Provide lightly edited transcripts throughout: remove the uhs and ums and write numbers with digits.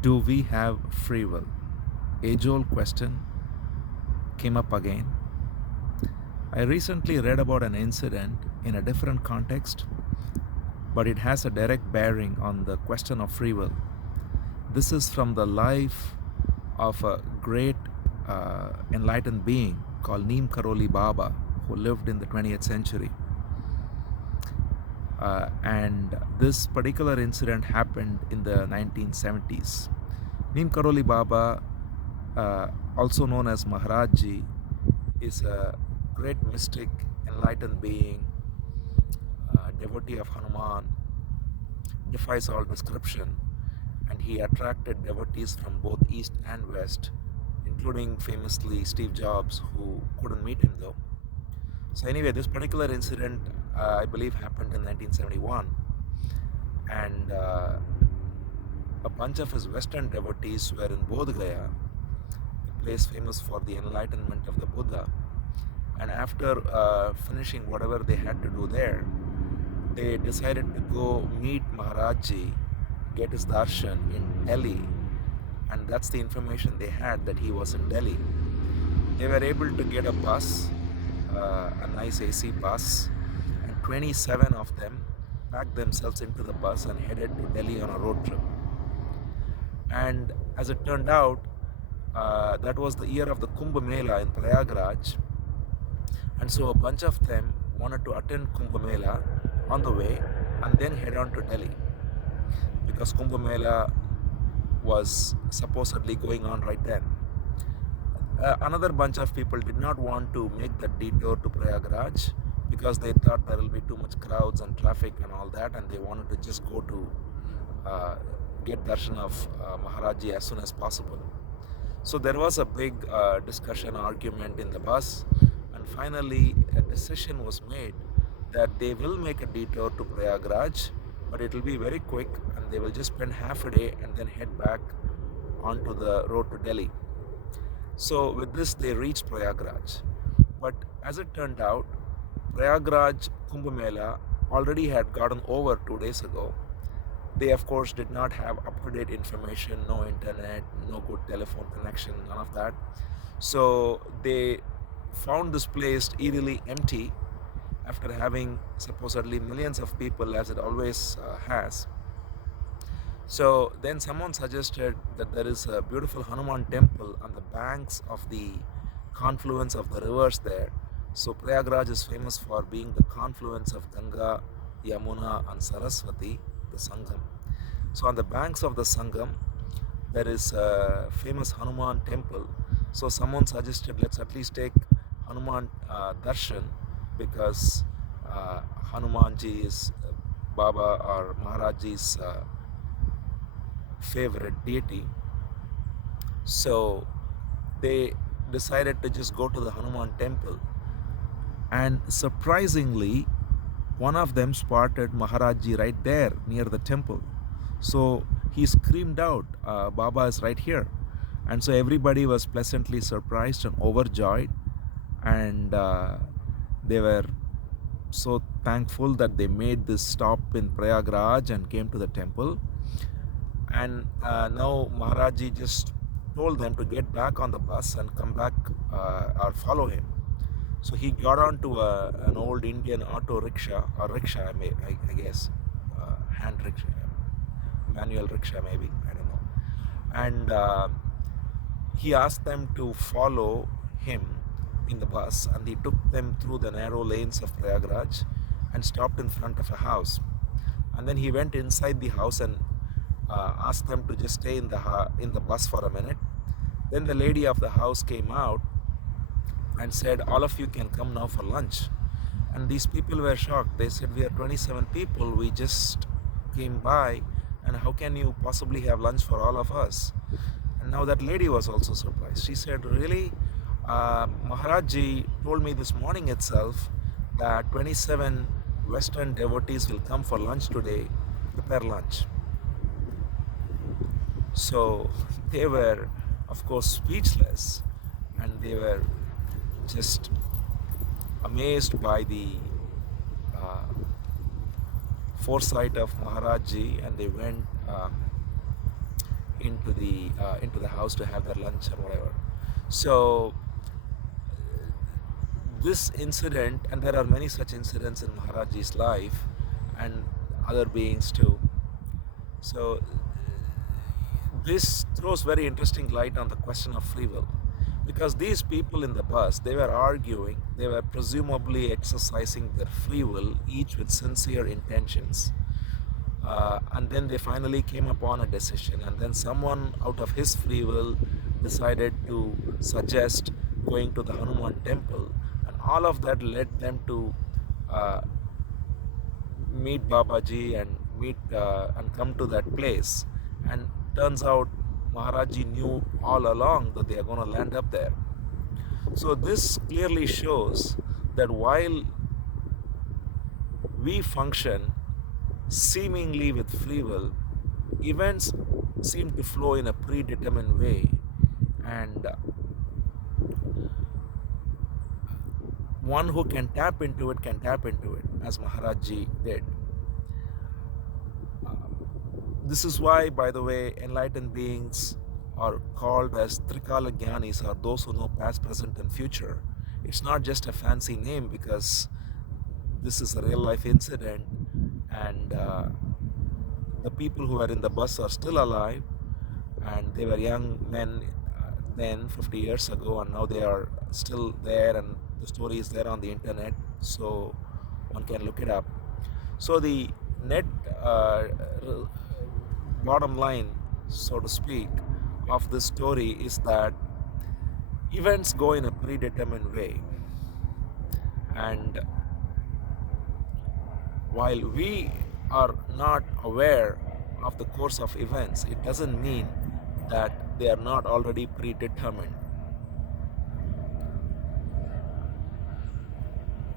Do we have free will? Age-old question came up again. I recently read about an incident in a different context, but it has a direct bearing on the question of free will. This is from the life of a great enlightened being called Neem Karoli Baba, who lived in the 20th century. And this particular incident happened in the 1970s. Neem Karoli Baba, also known as Maharajji, is a great mystic, enlightened being, devotee of Hanuman, defies all description, and he attracted devotees from both East and West, including famously Steve Jobs, who couldn't meet him though. So anyway, this particular incident, I believe, happened in 1971, and a bunch of his Western devotees were in Bodh Gaya, the place famous for the enlightenment of the Buddha. And after finishing whatever they had to do there, they decided to go meet Maharajji, get his darshan in Delhi, and that's the information they had, that he was in Delhi. They were able to get a bus, a nice AC bus, and 27 of them packed themselves into the bus and headed to Delhi on a road trip. And as it turned out, that was the year of the Kumbh Mela in Prayagraj, and so a bunch of them wanted to attend Kumbh Mela on the way and then head on to Delhi, because Kumbh Mela was supposedly going on right then. Another bunch of people did not want to make that detour to Prayagraj because they thought there will be too much crowds and traffic and all that, and they wanted to just go to get darshan of Maharajji as soon as possible. So there was a big discussion, argument in the bus, and finally a decision was made that they will make a detour to Prayagraj, but it will be very quick, and they will just spend half a day and then head back onto the road to Delhi. So with this, they reached Prayagraj. But as it turned out, Prayagraj Kumbh Mela already had gotten over 2 days ago. They, of course, did not have up-to-date information, no internet, no good telephone connection, none of that. So they found this place eerily empty after having supposedly millions of people, as it always has. So then someone suggested that there is a beautiful Hanuman temple on the banks of the confluence of the rivers there. So Prayagraj is famous for being the confluence of Ganga, Yamuna and Saraswati, the Sangam. So on the banks of the Sangam, there is a famous Hanuman temple. So someone suggested, let's at least take Hanuman darshan, because Hanumanji is Baba or Maharajji's favorite deity. So they decided to just go to the Hanuman temple, and surprisingly, one of them spotted Maharajji right there near the temple. So he screamed out, Baba is right here. And so everybody was pleasantly surprised and overjoyed, and they were so thankful that they made this stop in Prayagraj and came to the temple. And now Maharajji just told them to get back on the bus and come back or follow him. So he got onto an old Indian auto rickshaw, or rickshaw, I guess, hand rickshaw, manual rickshaw maybe, I don't know. And he asked them to follow him in the bus, and he took them through the narrow lanes of Prayagraj and stopped in front of a house. And then he went inside the house and asked them to just stay in the bus for a minute. Then the lady of the house came out and said, all of you can come now for lunch. And these people were shocked. They said, we are 27 people, we just came by, and how can you possibly have lunch for all of us? And now that lady was also surprised. She said, really? Maharajji told me this morning itself that 27 Western devotees will come for lunch today, prepare lunch. So they were, of course, speechless, and they were just amazed by the foresight of Maharajji, and they went into the house to have their lunch or whatever. So this incident, and there are many such incidents in Maharajji's life and other beings too. So this throws very interesting light on the question of free will, because these people in the bus, they were arguing, they were presumably exercising their free will, each with sincere intentions. And then they finally came upon a decision, and then someone out of his free will decided to suggest going to the Hanuman temple, and all of that led them to uh, meet Babaji and and come to that place. And turns out Maharaji knew all along that they are going to land up there. So this clearly shows that while we function seemingly with free will, events seem to flow in a predetermined way, and one who can tap into it can tap into it, as Maharajji did. This is why, by the way, enlightened beings are called as Trikala Jnanis, or those who know past, present, and future. It's not just a fancy name, because this is a real life incident, and the people who are in the bus are still alive, and they were young men then 50 years ago, and now they are still there, and the story is there on the internet, so one can look it up. So the net bottom line, so to speak, of this story is that events go in a predetermined way, and while we are not aware of the course of events, it doesn't mean that they are not already predetermined.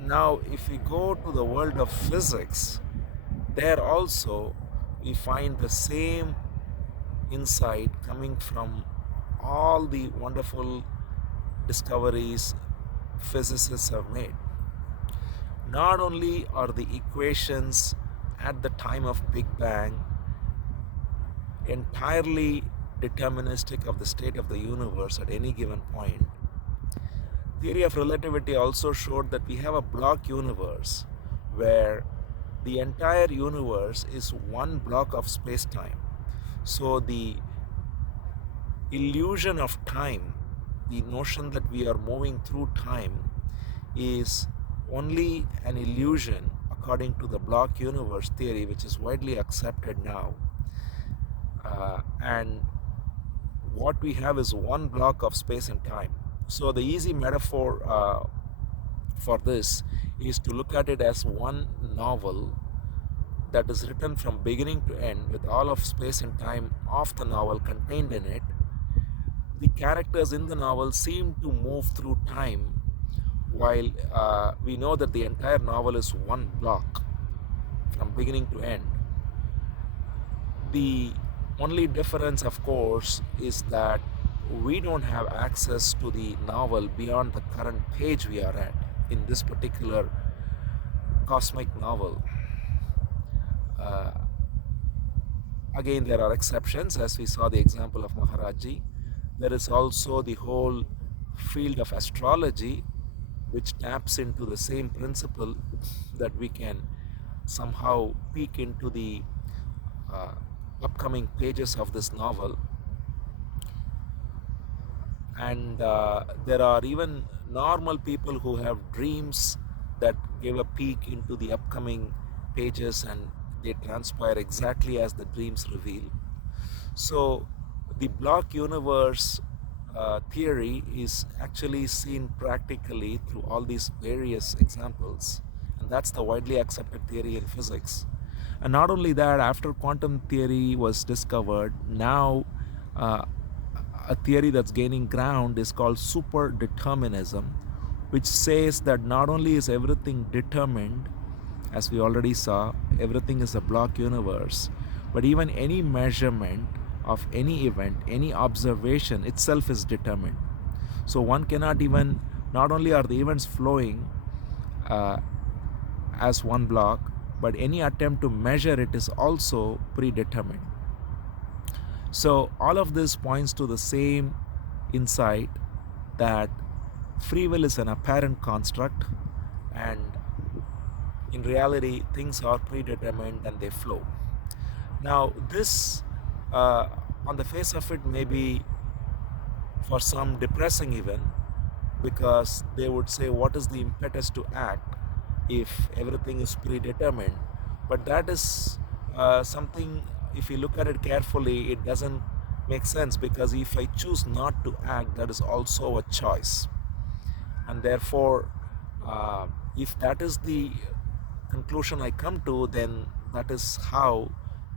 Now, if we go to the world of physics, there also we find the same insight coming from all the wonderful discoveries physicists have made. Not only are the equations at the time of Big Bang entirely deterministic of the state of the universe at any given point, theory of relativity also showed that we have a block universe where the entire universe is one block of space-time. So the illusion of time, the notion that we are moving through time, is only an illusion according to the block universe theory, which is widely accepted now. And what we have is one block of space and time. So the easy metaphor for this is to look at it as one novel that is written from beginning to end, with all of space and time of the novel contained in it. The characters in the novel seem to move through time, while we know that the entire novel is one block from beginning to end. The only difference, of course, is that we don't have access to the novel beyond the current page we are at in this particular cosmic novel. Again, there are exceptions, as we saw the example of Maharajji. There is also the whole field of astrology, which taps into the same principle, that we can somehow peek into the upcoming pages of this novel. And there are even normal people who have dreams that give a peek into the upcoming pages, and they transpire exactly as the dreams reveal. So the block universe theory is actually seen practically through all these various examples, and that's the widely accepted theory in physics. And not only that, after quantum theory was discovered, now a theory that's gaining ground is called superdeterminism, which says that not only is everything determined, as we already saw, everything is a block universe, but even any measurement of any event, any observation itself is determined. So one cannot even, not only are the events flowing as one block, but any attempt to measure it is also predetermined. So all of this points to the same insight that free will is an apparent construct, and in reality things are predetermined and they flow. Now this, uh, on the face of it, may be for some depressing even, because they would say, what is the impetus to act if everything is predetermined? But that is something, if you look at it carefully, it doesn't make sense, because if I choose not to act, that is also a choice. And therefore, uh, if that is the conclusion I come to, then that is how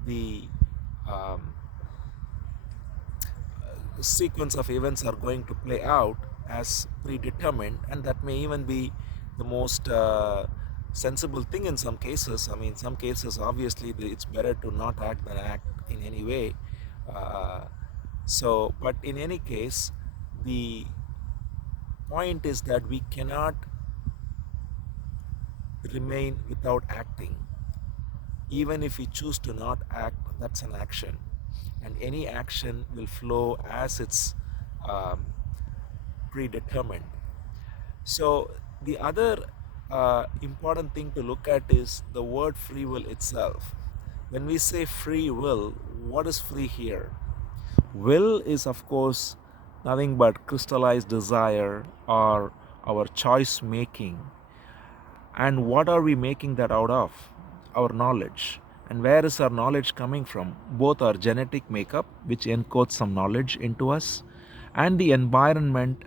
the um, sequence of events are going to play out as predetermined, and that may even be the most sensible thing in some cases. I mean, some cases obviously it's better to not act than act in any way. uh, but in any case, the point is that we cannot remain without acting. Even if we choose to not act, that's an action, and any action will flow as it's um, predetermined. So the other important thing to look at is the word free will itself. When we say free will, what is free here? Will is, of course, nothing but crystallized desire or our choice making. And what are we making that out of? Our knowledge. And where is our knowledge coming from? Both our genetic makeup, which encodes some knowledge into us, and the environment,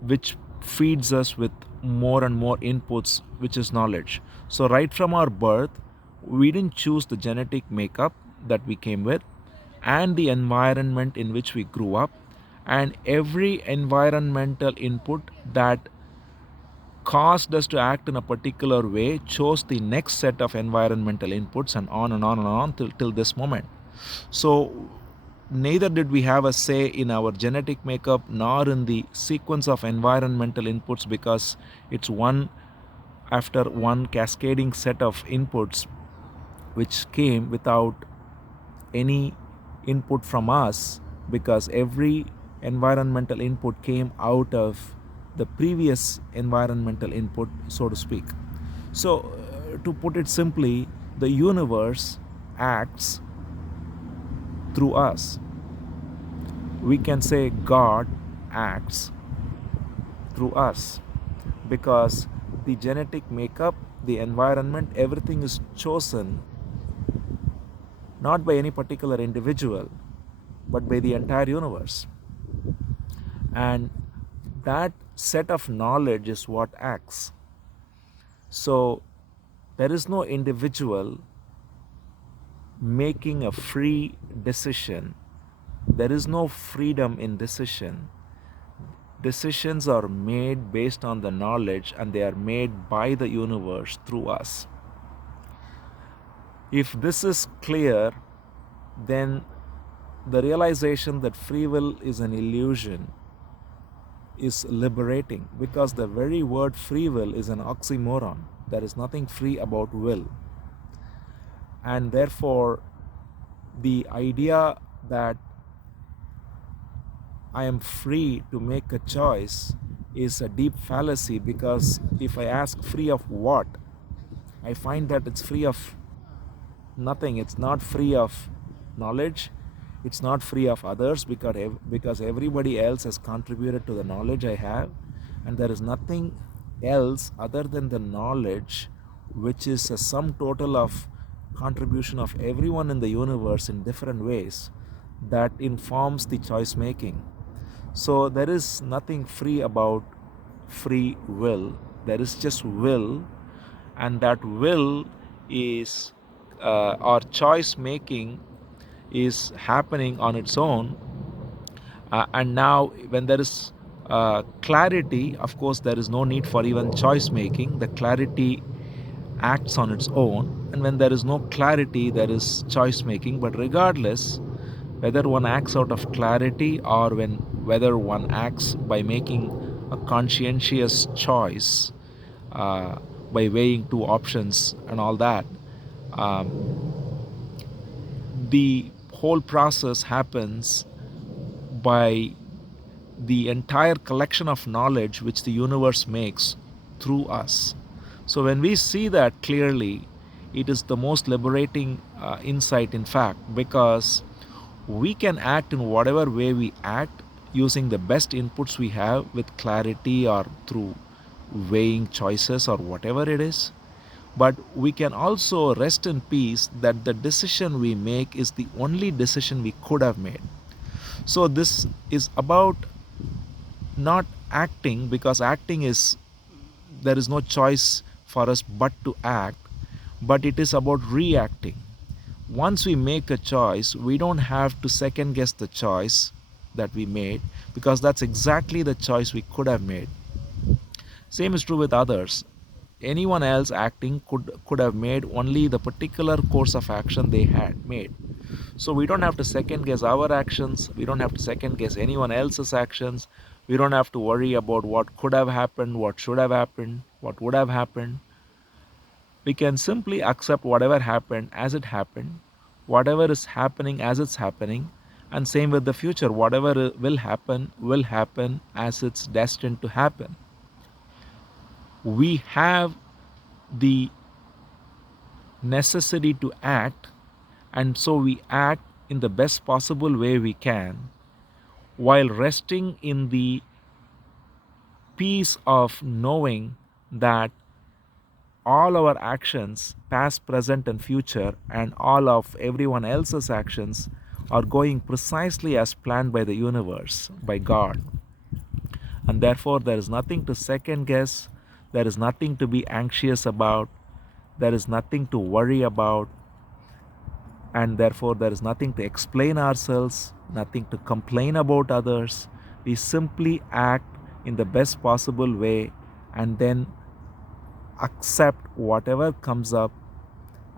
which feeds us with more and more inputs, which is knowledge. So, right from our birth, we didn't choose the genetic makeup that we came with, and the environment in which we grew up, and every environmental input that caused us to act in a particular way chose the next set of environmental inputs, and on and on and on till this moment. So neither did we have a say in our genetic makeup nor in the sequence of environmental inputs, because it's one after one cascading set of inputs which came without any input from us, because every environmental input came out of the previous environmental input, so to speak. So, to put it simply, the universe acts through us. We can say God acts through us, because the genetic makeup, the environment, everything is chosen not by any particular individual, but by the entire universe. And that set of knowledge is what acts. So there is no individual making a free decision. There is no freedom in decision. Decisions are made based on the knowledge, and they are made by the universe through us. If this is clear, then the realization that free will is an illusion is liberating, because the very word free will is an oxymoron. There is nothing free about will. And therefore, the idea that I am free to make a choice is a deep fallacy, because if I ask free of what, I find that it's free of nothing. It's not free of knowledge, it's not free of others, because everybody else has contributed to the knowledge I have, and there is nothing else other than the knowledge, which is a sum total of contribution of everyone in the universe in different ways, that informs the choice making. So there is nothing free about free will. There is just will, and that will is our choice making is happening on its own. And now, when there is clarity, of course, there is no need for even choice making. The clarity acts on its own, and when there is no clarity, there is choice making. But regardless, whether one acts out of clarity, or whether one acts by making a conscientious choice, uh, by weighing two options and all that, um, the whole process happens by the entire collection of knowledge which the universe makes through us. So when we see that clearly, it is the most liberating insight, in fact, because we can act in whatever way we act using the best inputs we have with clarity or through weighing choices or whatever it is. But we can also rest in peace that the decision we make is the only decision we could have made. So this is about not acting, because acting is, there is no choice for us but to act, but it is about reacting. Once we make a choice, we don't have to second guess the choice that we made, because that's exactly the choice we could have made. Same is true with others. Anyone else acting could have made only the particular course of action they had made. So we don't have to second guess our actions, we don't have to second guess anyone else's actions, we don't have to worry about what could have happened, what should have happened, what would have happened. We can simply accept whatever happened as it happened, whatever is happening as it's happening, and same with the future. Whatever will happen as it's destined to happen. We have the necessity to act, and so we act in the best possible way we can, while resting in the peace of knowing that all our actions, past, present, and future, and all of everyone else's actions are going precisely as planned by the universe, by God. And therefore, there is nothing to second guess, there is nothing to be anxious about, there is nothing to worry about, and therefore, there is nothing to explain ourselves, nothing to complain about others. We simply act in the best possible way and then accept whatever comes up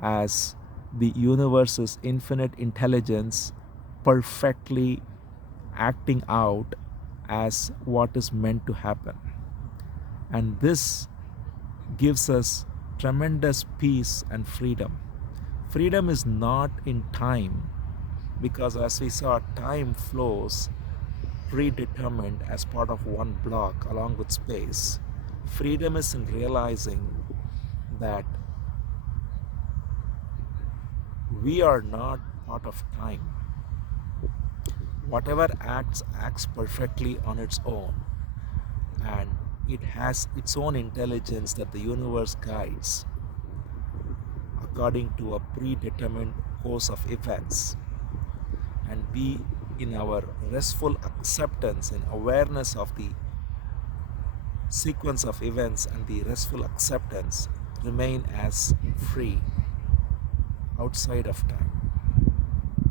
as the universe's infinite intelligence perfectly acting out as what is meant to happen. And this gives us tremendous peace and freedom. Freedom is not in time, because as we saw, time flows predetermined as part of one block along with space. Freedom is in realizing that we are not part of time. Whatever acts perfectly on its own, and it has its own intelligence that the universe guides according to a predetermined course of events. And we, in our restful acceptance and awareness of the sequence of events and the restful acceptance, remain as free outside of time.